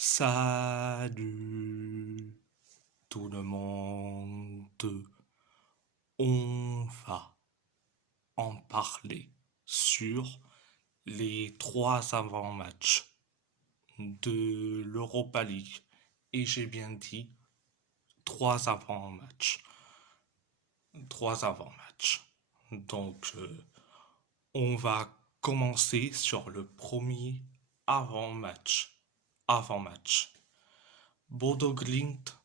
Salut tout le monde. On va en parler sur les trois avant-matchs de l'Europa League. Et j'ai bien dit trois avant-matchs. Trois avant-matchs. Donc, on va commencer sur le premier avant-match. Avant-match. Bodo Glimt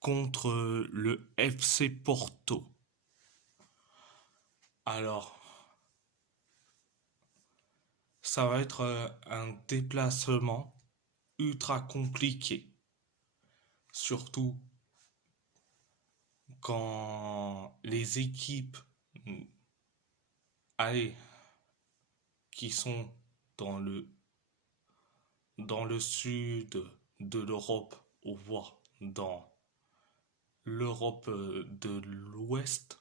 contre le FC Porto. Alors, ça va être un déplacement ultra compliqué. Surtout quand les équipes, allez, qui sont dans le, dans le sud de l'Europe, ou voire dans l'Europe de l'Ouest,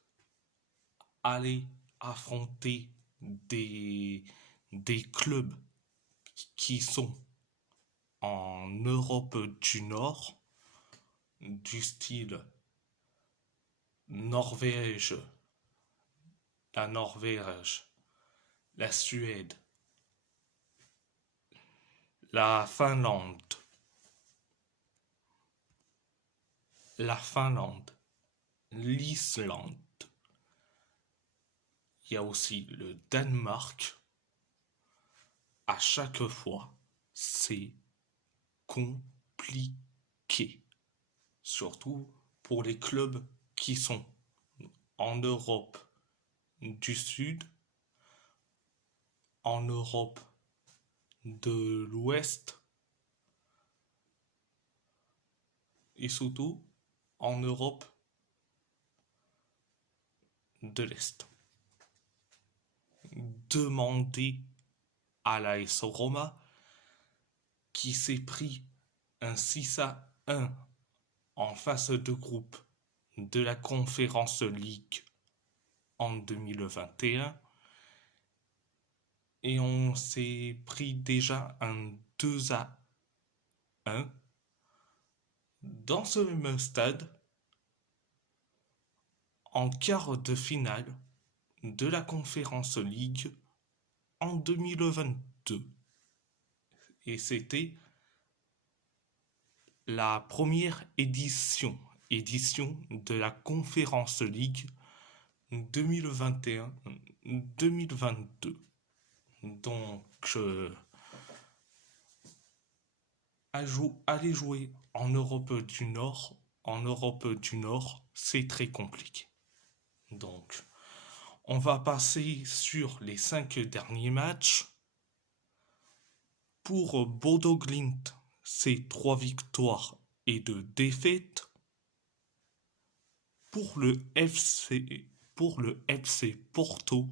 aller affronter des clubs qui sont en Europe du Nord, du style Norvège, la Norvège, la Suède, la Finlande, l'Islande. Il y a aussi le Danemark. À chaque fois, c'est compliqué. Surtout pour les clubs qui sont en Europe du Sud, en Europe de l'Ouest et surtout en Europe de l'Est. Demandez à l'AS Roma qui s'est pris un 6-1 en phase de groupe de la Conference League en 2021 et on s'est pris déjà un 2-1 dans ce même stade en quart de finale de la Conference League en 2022. Et c'était la première édition de la Conference League 2021-2022. Donc, aller jouer en Europe du Nord, c'est très compliqué. Donc, on va passer sur les 5 derniers matchs. Pour Bodo Glimt, c'est 3 victoires et 2 défaites. Pour le FC Porto,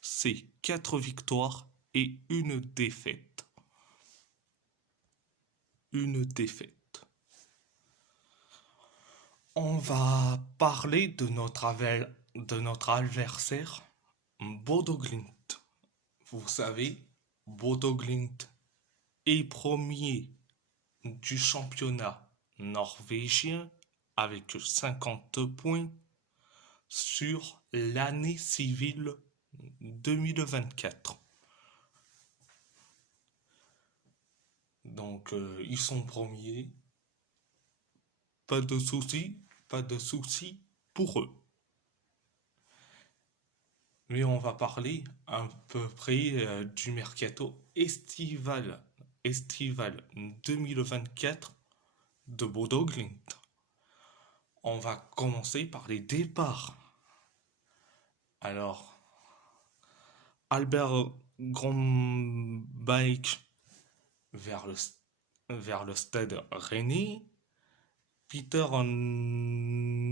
c'est 4 victoires et une défaite. Une défaite. On va parler de notre adversaire, Bodo Glimt. Vous savez, Bodo Glimt est premier du championnat norvégien avec 50 points sur l'année civile 2024. Donc ils sont premiers. Pas de soucis pour eux. Mais on va parler à peu près du mercato estival 2024 de Bodo Glimt. On va commencer par les départs. Alors, Albert Grönbeek vers le stade Rennais, Peter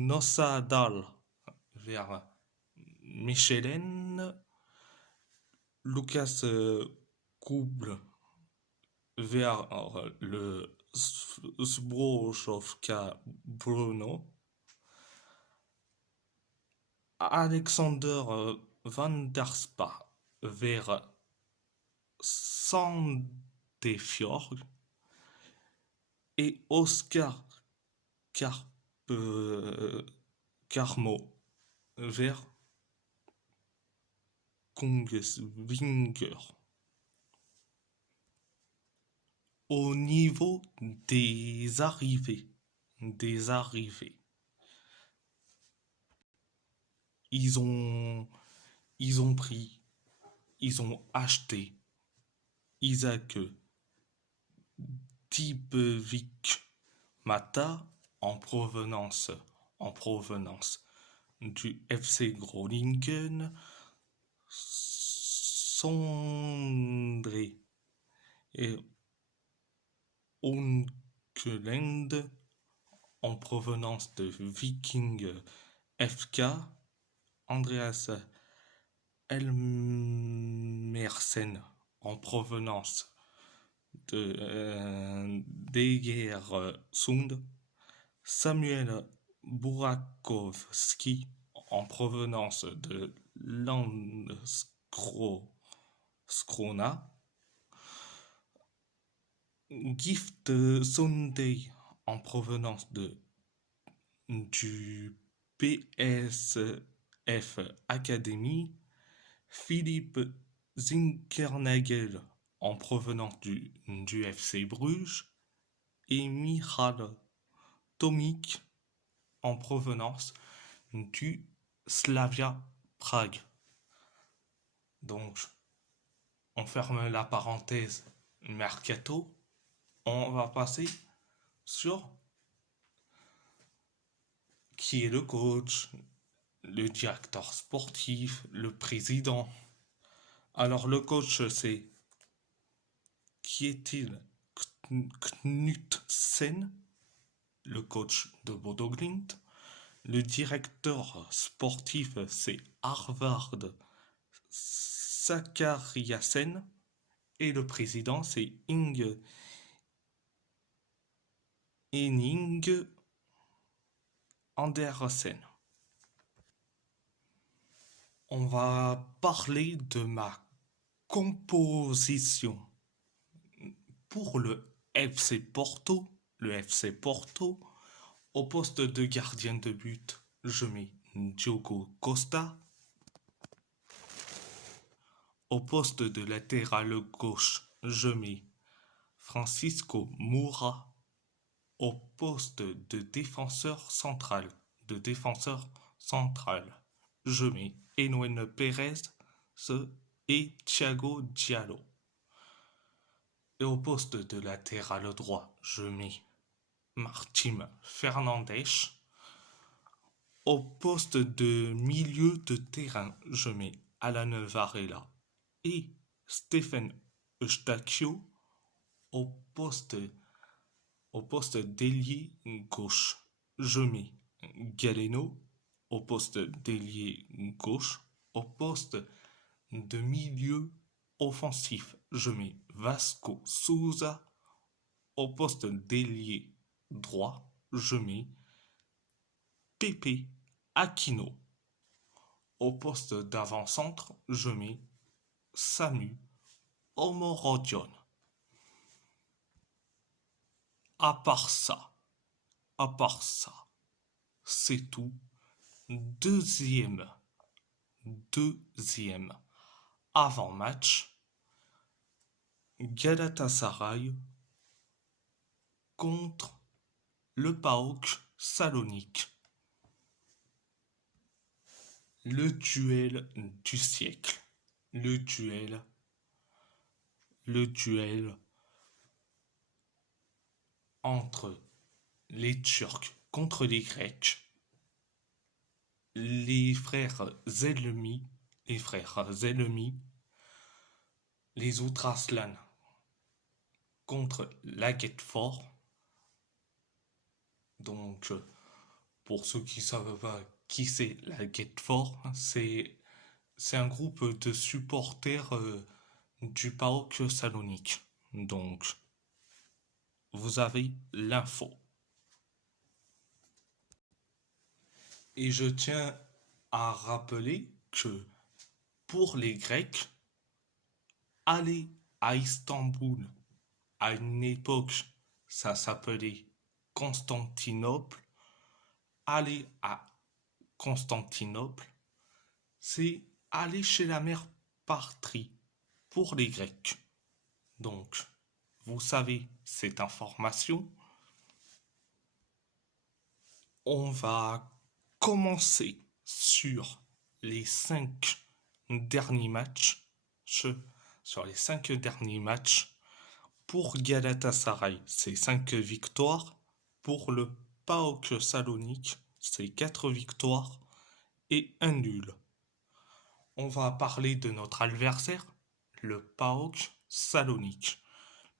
Nossadal vers Mechelen, Lucas Kouble vers le Zbrojovka Brno, Alexander Van der Spa vers Montefiore et Oscar Carmo vers Kongsvinger. Au niveau des arrivées, ils ont, ils ont pris, ils ont acheté Isaac Dibevik Mata en provenance du FC Groningen, Sondre et Onkelend en provenance de Viking FK, Andreas Elmersen en provenance de Degersund, Samuel Burakovsky en provenance de Landskrona, Gift Sunday en provenance du PSF Academy, Philippe Zinkernagel en provenance du FC Bruges et Michal Tomic en provenance du Slavia Prague. Donc, on ferme la parenthèse mercato. On va passer sur qui est le coach, le directeur sportif, le président. Alors le coach, c'est qui est-il? Knutsen, le coach de Bodo Glimt. Le directeur sportif, c'est Harvard Sakariasen. Et le président, c'est Henning Andersen. On va parler de ma composition. Pour le FC Porto, au poste de gardien de but, je mets Diogo Costa. Au poste de latéral gauche, je mets Francisco Moura. Au poste de défenseur central, je mets Enouen Pérez et Thiago Diallo. Et au poste de latéral droit, je mets Martim Fernandes. Au poste de milieu de terrain, je mets Alan Varela et Stephen Eustachio. Au poste d'ailier gauche, je mets Galeno. Au poste d'ailier gauche, au poste de milieu offensif, je mets Vasco Souza. Au poste d'ailier droit, je mets Pepe Aquino. Au poste d'avant-centre, je mets Samu Omorodion. À part ça, c'est tout. Deuxième avant-match, Galatasaray contre le PAOK Salonique. Le duel du siècle. Le duel entre les Turcs contre les Grecs, les frères ennemis, les Outraslan contre Lagetfort. Donc, pour ceux qui ne savent pas qui c'est Lagetfort, c'est un groupe de supporters du PAOK Salonique. Donc, vous avez l'info. Et je tiens à rappeler que pour les Grecs, aller à Istanbul à une époque, ça s'appelait Constantinople. Aller à Constantinople, c'est aller chez la mère patrie pour les Grecs. Donc, vous savez cette information. On va commencer sur les 5 derniers matchs. Sur les 5 derniers matchs pour Galatasaray, c'est 5 victoires. Pour le PAOK Salonique, c'est 4 victoires et un nul. On va parler de notre adversaire, le PAOK Salonique.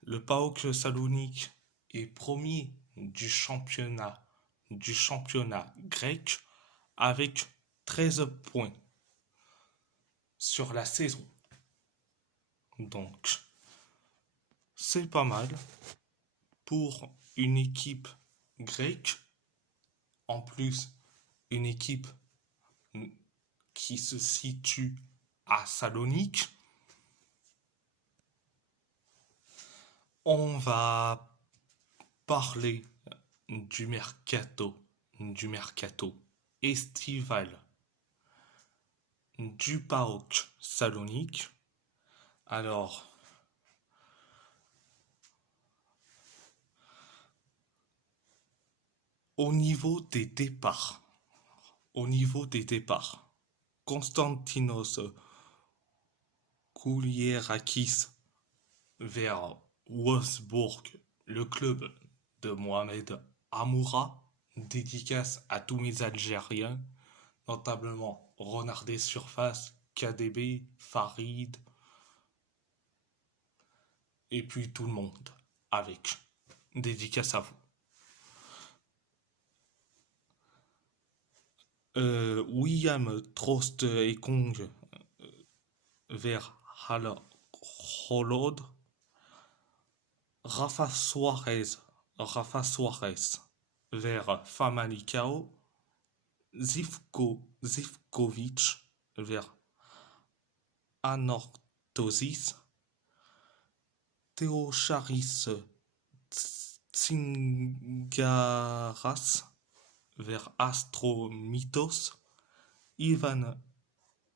Le PAOK Salonique est premier du championnat grec avec 13 points sur la saison. Donc, c'est pas mal pour une équipe grecque. En plus, une équipe qui se situe à Salonique. On va parler du mercato estival du PAOK Salonique. Alors, au niveau des départs, Konstantinos Koulierakis vers Wolfsburg, le club de Mohamed Amoura, dédicace à tous mes Algériens, notamment Renard des Surfaces, KDB, Farid, et puis tout le monde, avec dédicace à vous. William Trost et Kong vers Hal Holod, Rafa Suarez vers Famalicão, Zivkovic vers Anorthosis, Theocharis Tsingaras vers Astromitos, Ivan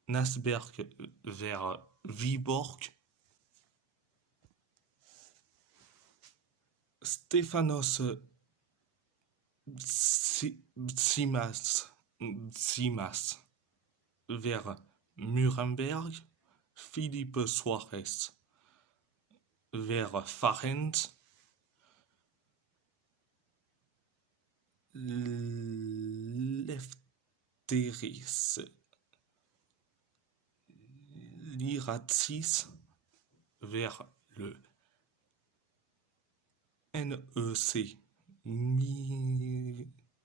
Nasberg vers Viborg, Stefanos Tsimas vers Nuremberg, Philippe Suarez vers Farenz, Lefteris Liratsis vers le NEC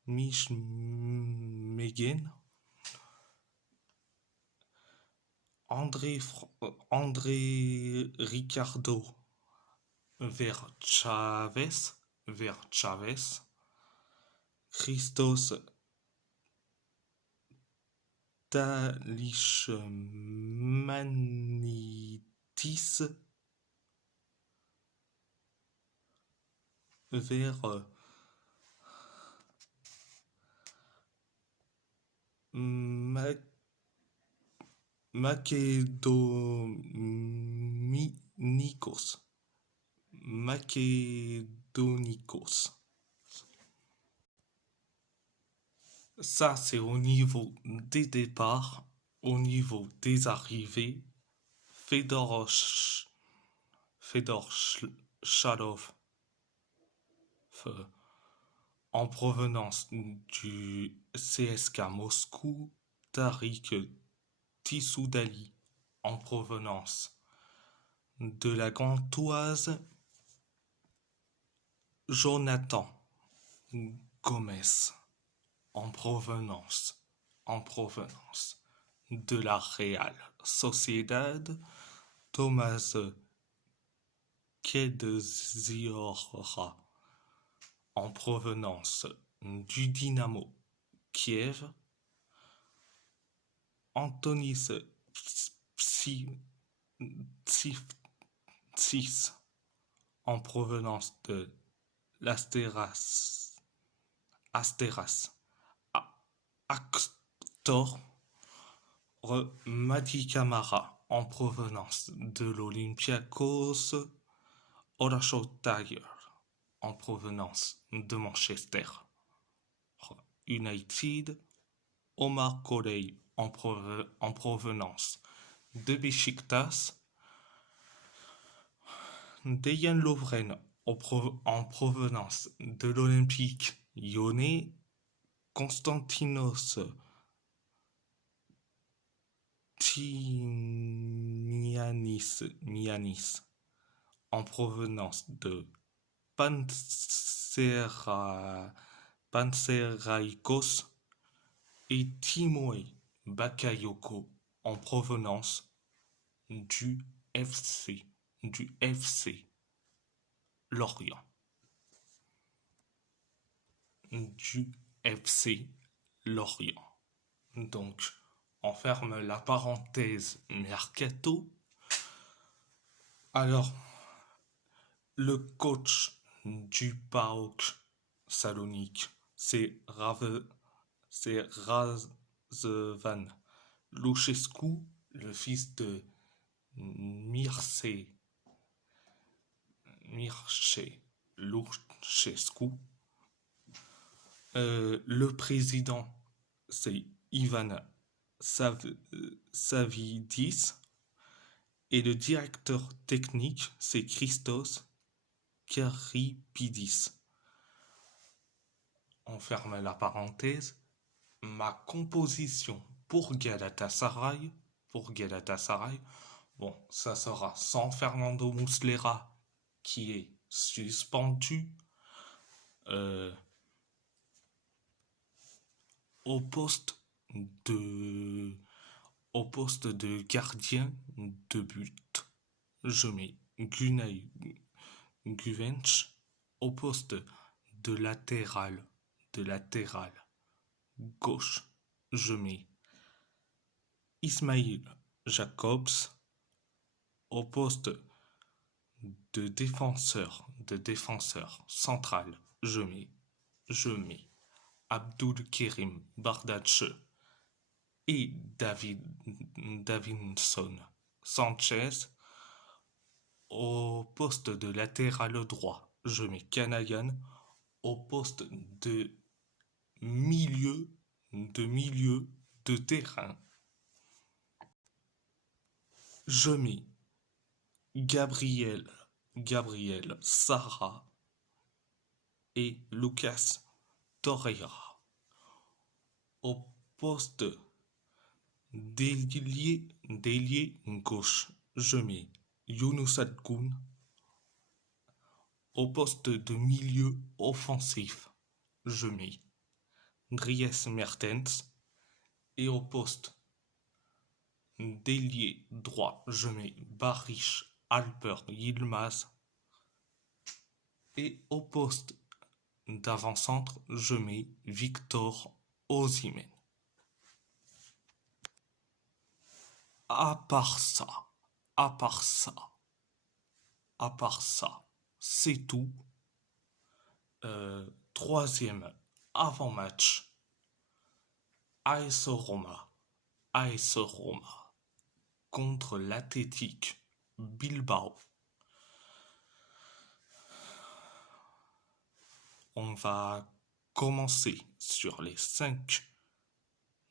Nijmegen, André Ricardo vers Chavez, Christos Talishmanitis vers Makedonikos. Ça, c'est au niveau des départs. Au niveau des arrivées, Fedor Chalov en provenance du CSKA Moscou, Tariq Tissoudali en provenance de la Gantoise, Jonathan Gomez en provenance de la Real Sociedad, Thomas Kedziora en provenance du Dynamo Kiev, Antonis Psitsis en provenance de Asteras Actor, Madi Camara en provenance de l'Olympiakos, Horacio Tiger en provenance de Manchester United, Omar Korey en provenance de Beşiktaş, Dejan Lovren en provenance de l'Olympique Lyonnais, Konstantinos Mianis en provenance de Panathinaikos et Timofey Bakayoko en provenance du FC Lorient. Du FC Lorient. Donc, on ferme la parenthèse mercato. Alors, le coach du PAOK Salonique, c'est Razvan Luchescu, le fils de Mircea Luchescu. Le président, c'est Ivan Savidis. Et le directeur technique, c'est Christos Karipidis. On ferme la parenthèse. Ma composition pour Galatasaray, bon, ça sera sans Fernando Muslera qui est suspendu. Au poste de gardien de but, je mets Günay Güvenç. Au poste de latéral gauche, je mets Ismail Jacobs. Au poste de défenseur central, je mets Abdülkerim Bardakçı et Davinson Sanchez. Au poste de latéral droit, je mets Kanayan. Au poste de milieu de terrain, je mets Gabriel Sara et Lucas Torreira. Au poste d'ailier gauche, je mets Yunus Akgün. Au poste de milieu offensif, je mets Dries Mertens. Et au poste d'ailier droit, je mets Barış Alper Yilmaz. Et au poste d'avant-centre, je mets Victor Osimhen. À part ça, c'est tout. Troisième avant-match, AS Roma contre l'Athletic Bilbao. On va commencer sur les 5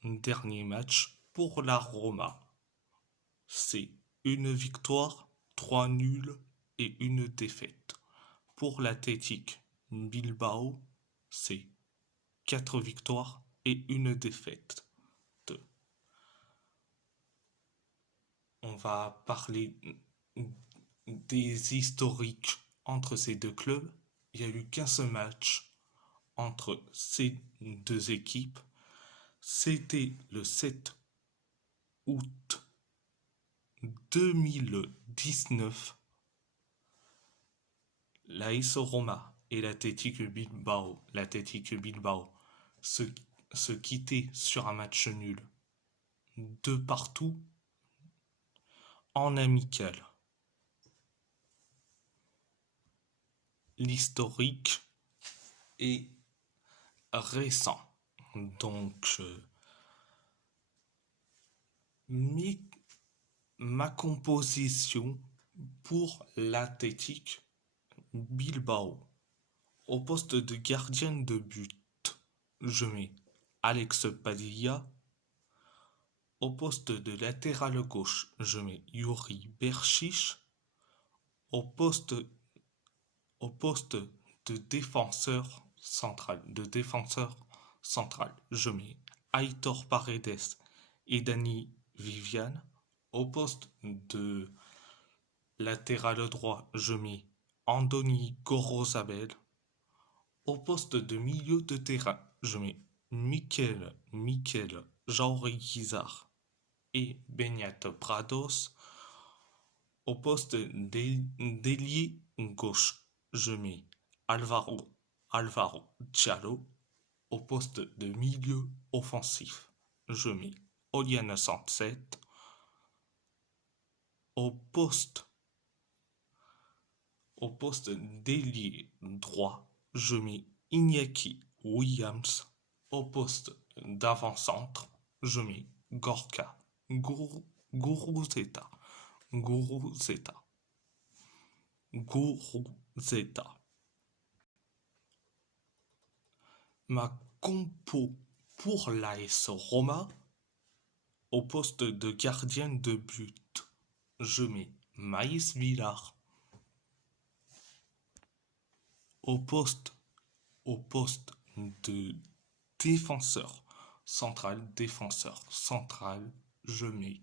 derniers matchs pour la Roma. C'est une victoire, 3 nuls et une défaite. Pour l'Athletic Bilbao, c'est 4 victoires et une défaite. On va parler des historiques entre ces deux clubs. Il n'y a eu qu'un seul match entre ces deux équipes. C'était le 7 août 2019. L'AS Roma et l'Athletic Bilbao se quittaient sur un match nul de partout en amical. l'historique est récent. Donc, mais ma composition pour l'Athletic Bilbao. Au poste de gardien de but, je mets Alex Padilla. Au poste de latéral gauche, je mets Yuri Berchiche. Au poste, au poste de défenseur central, je mets Aitor Paredes et Dani Vivian. Au poste de latéral droit, je mets Andoni Gorosabel. Au poste de milieu de terrain, je mets Mikel Jauri-Guizard et Beñat Prados. Au poste d'ailier gauche, je mets Alvaro Diallo. Au poste de milieu offensif, je mets Oliane Sanset. Au poste d'ailier droit, je mets Iñaki Williams. Au poste d'avant-centre, je mets Gorka Guruzeta. Ma compo pour l'AS Roma, au poste de gardien de but, je mets Maïs Villar. Au poste de défenseur central, je mets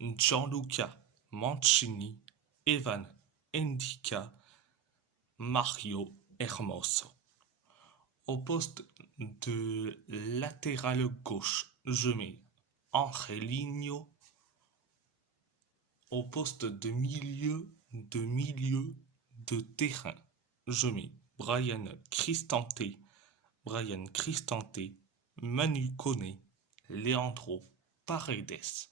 Gianluca Mancini, Evan Endika, Mario Hermoso. Au poste de latéral gauche, je mets Angelino. Au poste de milieu de terrain, je mets Brian Cristante, Manu Kone, Leandro Paredes.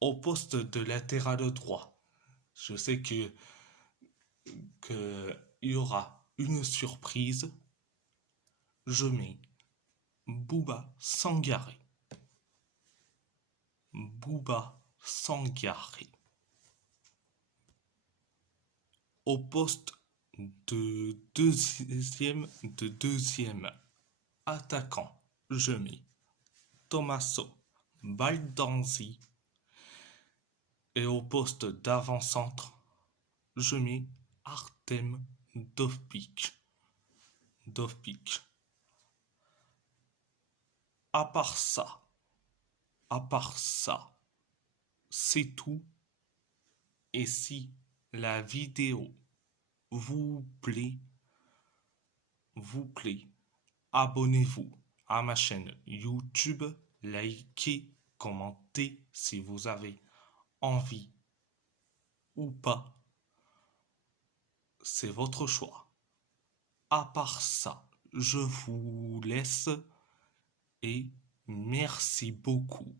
Au poste de latéral droit, je sais que il y aura une surprise. Je mets Bouba Sangaré. Au poste de deuxième attaquant, je mets Tommaso Baldanzi. Et au poste d'avant-centre, je mets Artem Dovbyk. À part ça, c'est tout. Et si la vidéo vous plaît, abonnez-vous à ma chaîne YouTube, likez, commentez si vous avez envie ou pas. C'est votre choix. À part ça, je vous laisse et merci beaucoup.